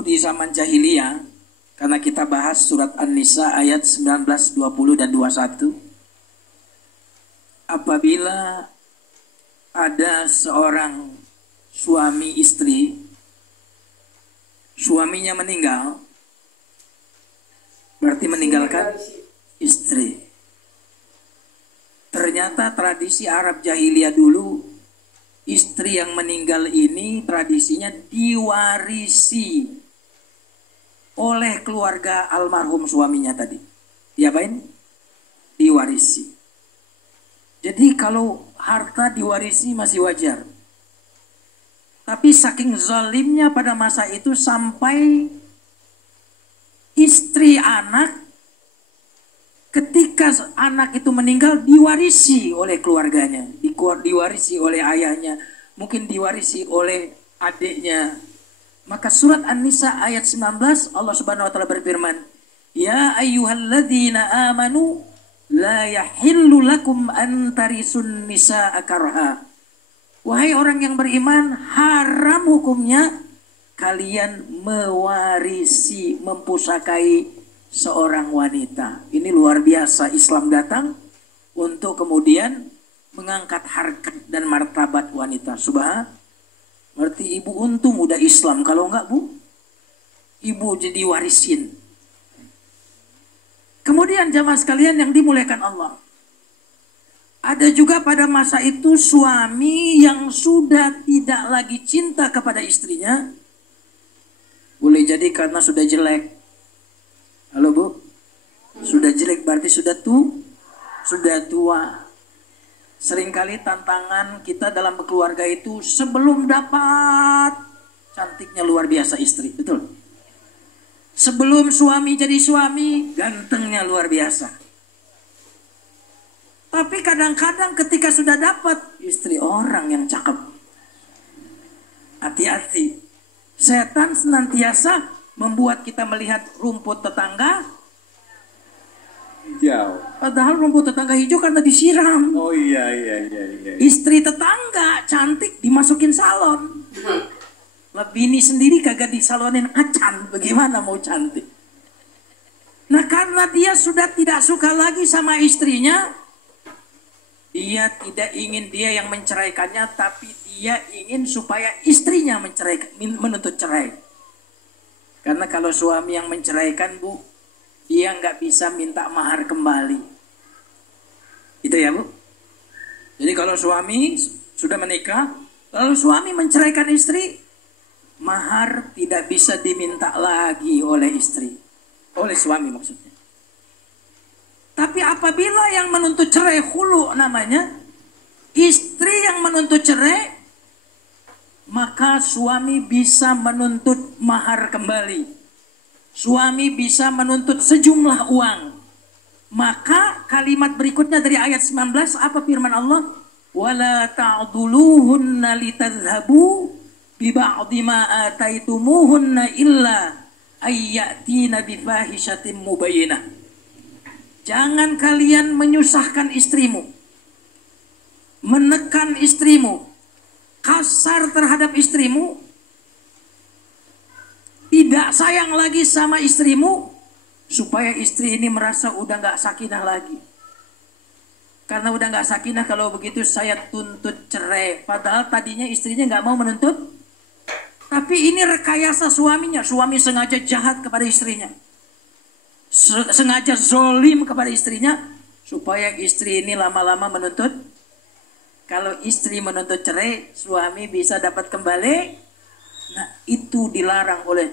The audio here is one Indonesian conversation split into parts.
dulu di zaman jahiliyah, karena kita bahas surat An-Nisa ayat 19, 20 dan 21. Apabila ada seorang suami istri, suaminya meninggal, berarti meninggalkan istri. Ternyata tradisi Arab jahiliyah dulu, istri yang meninggal ini tradisinya diwarisi oleh keluarga almarhum suaminya tadi. Diapain? Diwarisi. Jadi kalau harta diwarisi masih wajar. Tapi saking zalimnya pada masa itu sampai istri anak, ketika anak itu meninggal diwarisi oleh keluarganya, diwarisi oleh ayahnya, mungkin diwarisi oleh adiknya. Maka surat An-Nisa ayat 19 Allah Subhanahu wa taala berfirman, "Ya ayyuhalladzina amanu la yahillu lakum an tarisun nisaa karha." Wahai orang yang beriman, haram hukumnya kalian mewarisi, mempusakai seorang wanita. Ini luar biasa, Islam datang untuk kemudian mengangkat harkat dan martabat wanita. Subhanallah. Berarti ibu untung udah Islam. Kalau enggak, Bu, ibu jadi warisin. Kemudian jamaah sekalian yang dimuliakan Allah, ada juga pada masa itu suami yang sudah tidak lagi cinta kepada istrinya. Boleh jadi karena sudah jelek. Halo Bu, sudah jelek berarti sudah tua. Seringkali tantangan kita dalam keluarga itu sebelum dapat cantiknya luar biasa istri, betul? Sebelum suami jadi suami, gantengnya luar biasa. Tapi kadang-kadang ketika sudah dapat istri orang yang cakep, hati-hati. Setan senantiasa membuat kita melihat rumput tetangga hijau. Padahal rumput tetangga hijau karena disiram. Oh iya. Istri tetangga cantik dimasukin salon. Lah bini sendiri kagak disalonin acan, bagaimana mau cantik? Nah karena dia sudah tidak suka lagi sama istrinya, dia tidak ingin dia yang menceraikannya, tapi dia ingin supaya istrinya menuntut cerai. Karena kalau suami yang menceraikan, Bu, dia nggak bisa minta mahar kembali. Itu ya, Bu. Jadi kalau suami sudah menikah, lalu suami menceraikan istri, mahar tidak bisa diminta lagi oleh istri. Oleh suami maksudnya. Tapi apabila yang menuntut cerai khulu namanya, istri yang menuntut cerai, maka suami bisa menuntut mahar kembali. Suami bisa menuntut sejumlah uang. Maka kalimat berikutnya dari ayat 19 apa firman Allah? Wala ta'duluhunna litadhhabu bi ba'di ma ataitumuhunna illa ayyatina bi fahishatin mubayyinah. Jangan kalian menyusahkan istrimu, menekan istrimu, kasar terhadap istrimu, tidak sayang lagi sama istrimu, supaya istri ini merasa udah gak sakinah lagi. Karena udah gak sakinah, kalau begitu saya tuntut cerai. Padahal tadinya istrinya gak mau menuntut, tapi ini rekayasa suaminya. Suami sengaja jahat kepada istrinya, sengaja zolim kepada istrinya, supaya istri ini lama-lama menuntut. Kalau istri menuntut cerai, suami bisa dapat kembali. Nah itu dilarang oleh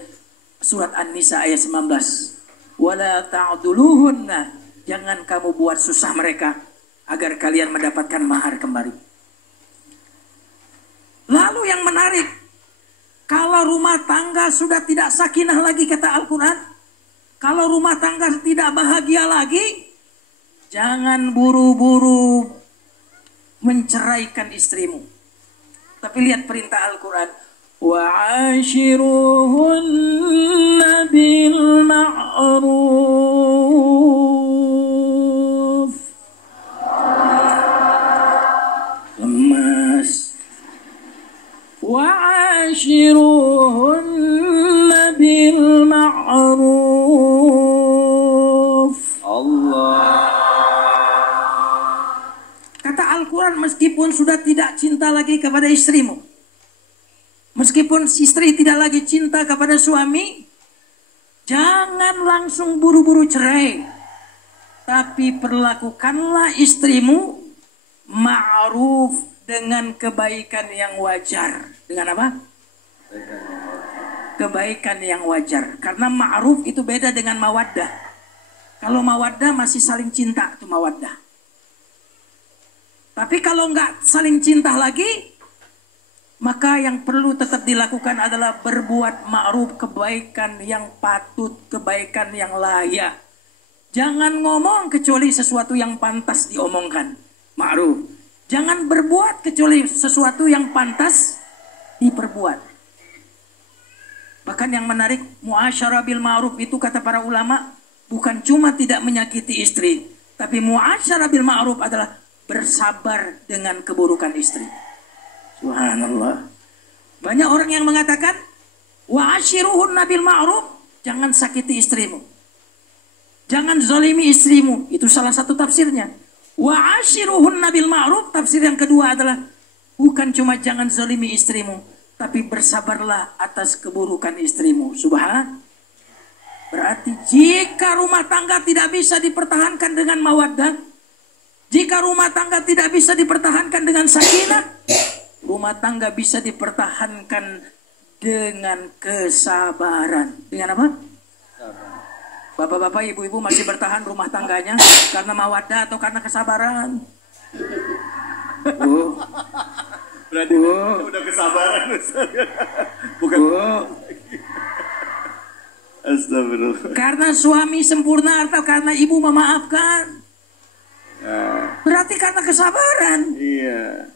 surat An-Nisa ayat 19. Wala ta'duluhunna, jangan kamu buat susah mereka agar kalian mendapatkan mahar kembali. Lalu yang menarik, kalau rumah tangga sudah tidak sakinah lagi kata Al-Quran, kalau rumah tangga tidak bahagia lagi, jangan buru-buru menceraikan istrimu. Tapi lihat perintah Al-Quran. Wa'ashiruhunna bil ma'ruf. Lemas. Wa'ashiruhunna bil meskipun sudah tidak cinta lagi kepada istrimu, meskipun istri tidak lagi cinta kepada suami, jangan langsung buru-buru cerai. Tapi perlakukanlah istrimu ma'ruf dengan kebaikan yang wajar. Dengan apa? Kebaikan yang wajar. Karena ma'ruf itu beda dengan mawaddah. Kalau mawaddah masih saling cinta, itu mawaddah. Tapi kalau nggak saling cinta lagi, maka yang perlu tetap dilakukan adalah berbuat ma'ruf, kebaikan yang patut, kebaikan yang layak. Jangan ngomong kecuali sesuatu yang pantas diomongkan, ma'ruf. Jangan berbuat kecuali sesuatu yang pantas diperbuat. Bahkan yang menarik, muasyarah bil ma'ruf itu kata para ulama, bukan cuma tidak menyakiti istri, tapi muasyarah bil ma'ruf adalah bersabar dengan keburukan istri. Subhanallah. Banyak orang yang mengatakan wa ashiruhunna bil ma'ruf, jangan sakiti istrimu, jangan zalimi istrimu. Itu salah satu tafsirnya. Wa ashiruhunna bil ma'ruf, tafsir yang kedua adalah bukan cuma jangan zalimi istrimu, tapi bersabarlah atas keburukan istrimu. Subhan. Berarti jika rumah tangga tidak bisa dipertahankan dengan mawaddah, jika rumah tangga tidak bisa dipertahankan dengan sakinah, rumah tangga bisa dipertahankan dengan kesabaran. Dengan apa? Bapak-bapak, ibu-ibu masih bertahan rumah tangganya karena mawaddah atau karena kesabaran? Berarti udah kesabaran. Bukan. Astagfirullah. Karena suami sempurna atau karena ibu memaafkan? Berarti karena kesabaran. Iya.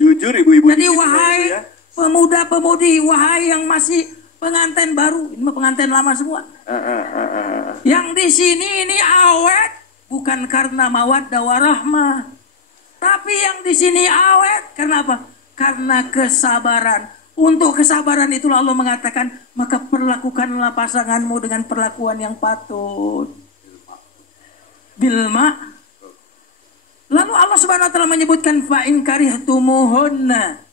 Jujur ibu-ibu. Jadi wahai pemuda-pemudi, wahai yang masih pengantin baru, ini mah pengantin lama semua. Yang di sini ini awet bukan karena mawaddah warahmah, tapi yang di sini awet karena apa? Karena kesabaran. Untuk kesabaran itulah Allah mengatakan, maka perlakukanlah pasanganmu dengan perlakuan yang patut. Bilma. Lalu Allah Subhanahu wa taala menyebutkan fa in karihtumuhunna.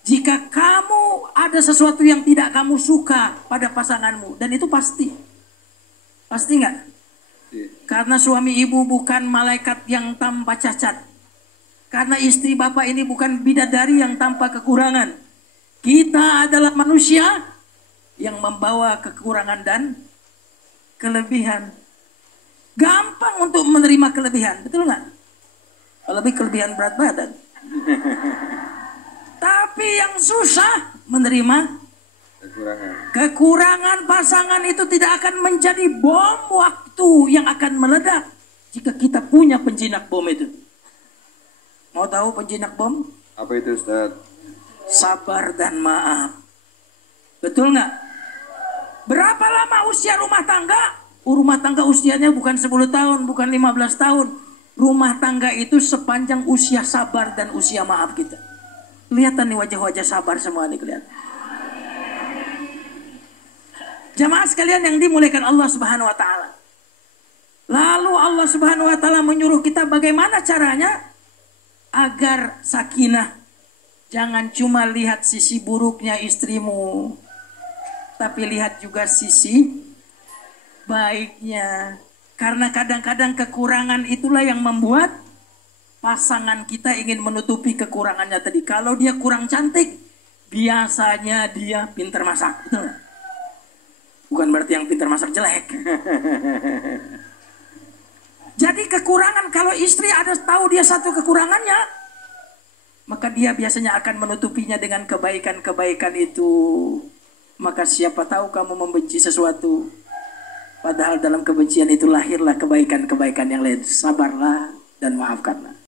Jika kamu ada sesuatu yang tidak kamu suka pada pasanganmu, dan itu pasti. Pasti enggak? Karena suami ibu bukan malaikat yang tanpa cacat. Karena istri bapak ini bukan bidadari yang tanpa kekurangan. Kita adalah manusia yang membawa kekurangan dan kelebihan. Gampang untuk menerima kelebihan, betul nggak? Lebih kelebihan berat badan. Tapi yang susah menerima kekurangan pasangan itu tidak akan menjadi bom waktu yang akan meledak jika kita punya penjinak bom itu. Mau tahu penjinak bom? Apa itu, Ustaz? Sabar dan maaf. Betul nggak? Berapa lama usia rumah tangga? Rumah tangga usianya bukan 10 tahun, bukan 15 tahun. Rumah tangga itu sepanjang usia sabar dan usia maaf kita. Kelihatan nih wajah-wajah sabar semua nih kelihatan. Jamaah sekalian yang dimuliakan Allah Subhanahu wa taala. Lalu Allah Subhanahu wa taala menyuruh kita bagaimana caranya agar sakinah. Jangan cuma lihat sisi buruknya istrimu, tapi lihat juga sisi baiknya. Karena kadang-kadang kekurangan itulah yang membuat pasangan kita ingin menutupi kekurangannya tadi. Kalau dia kurang cantik, biasanya dia pintar masak. Betul nggak? Bukan berarti yang pintar masak jelek. Jadi kekurangan, kalau istri ada tahu dia satu kekurangannya, maka dia biasanya akan menutupinya dengan kebaikan-kebaikan itu. Maka siapa tahu kamu membenci sesuatu, padahal dalam kebencian itu lahirlah kebaikan-kebaikan yang lain. Sabarlah dan maafkanlah.